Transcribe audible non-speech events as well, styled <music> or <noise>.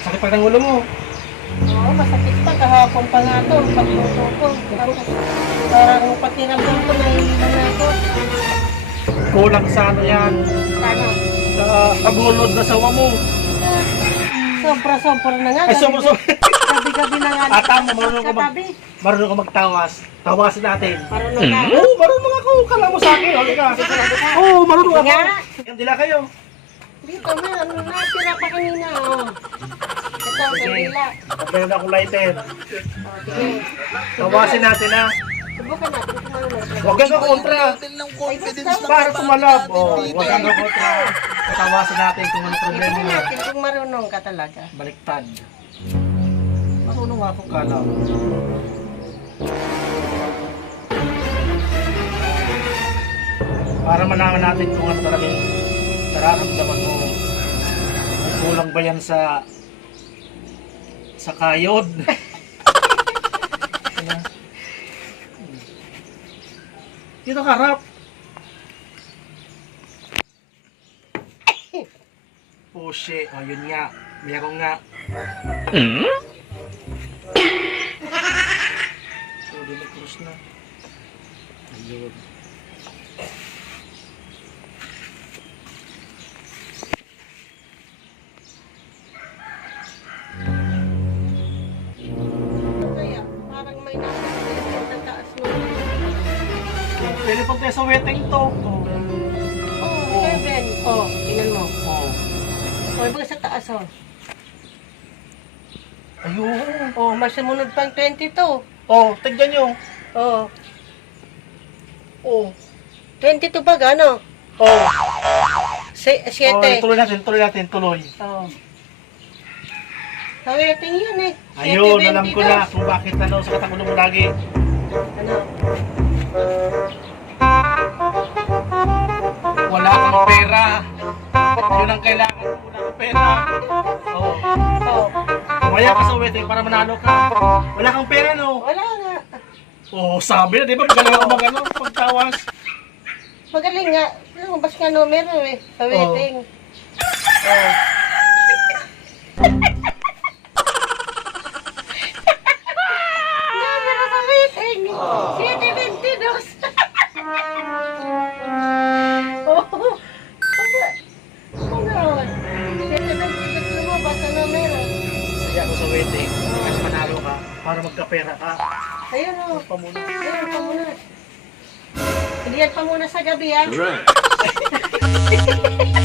sakit ng ulo mo. Oo, masakit pa. Kahapon pa nga to. Pagluto ko. Tapos, parang ko na ilan na ako. Kulang sa ano yan. Sana. Sa kabulod na sawa mo. Sobra-sobra na nga. Ay, sobra sobra. Gabi-gabi na nga. Ah, tama, marunong ka mag- Katabi. Marunong ka magtawas. Tawasin natin. Marunong na. Oo, marunong ako. Kala mo sa akin. Huli ka. Oo, marunong ako. Nga. Hindi kayo. Dito, meron na. Tira pa kanina. Kanila. Meron akong lighter. Sige. Tawasin natin ha. Subukan natin kung ano na. Huwag kang kakontra. Natin ng confidence na Para tumalab. natin Oh, huwag kang kakontra. Tawasin natin kung ano problema Tingnan mo. natin kung marunong ka talaga. Baliktad. Marunong ako kala. Para malaman natin kung ano talaga yung nararamdaman mo. Kung kulang ba yan sa sa kayod. Dito ka, rap. Oh shit, oh yun nga. Meron nga. So, dinag-cross na. Ayun. Pwede pag tayo sa wedding to. Oh. Oh, seven. Oh, tingnan mo. Oh. Oh, iba sa taas, oh. Ayun. Oh, mas sumunod pang 22. Oh, tignan nyo. Oh, Oh. 22 ba gano? Oh. Se Oh, siete. tuloy natin, tuloy natin, tuloy. Oh. Sa wedding yun eh. Ayun, alam ko na 22. kung bakit ano sa katakulo mo lagi. Ano? Yun ang kailangan mo, wala kang pera. Oh. Oh, Kumaya ka sa wedding para manalo ka. Wala kang pera, no? wala nga. Oh, sabi na, di ba? Magaling ako mag ano, pagtawas. Magaling nga. Lumabas nga numero eh. Sa Oh. wedding. Oh. <laughs> Numero sa wedding. 722. para magkapera ka. Ayun o. Oh. Ayun pa muna. Ayun pa muna. Hindi yan pa muna sa gabi ah. Right. <laughs>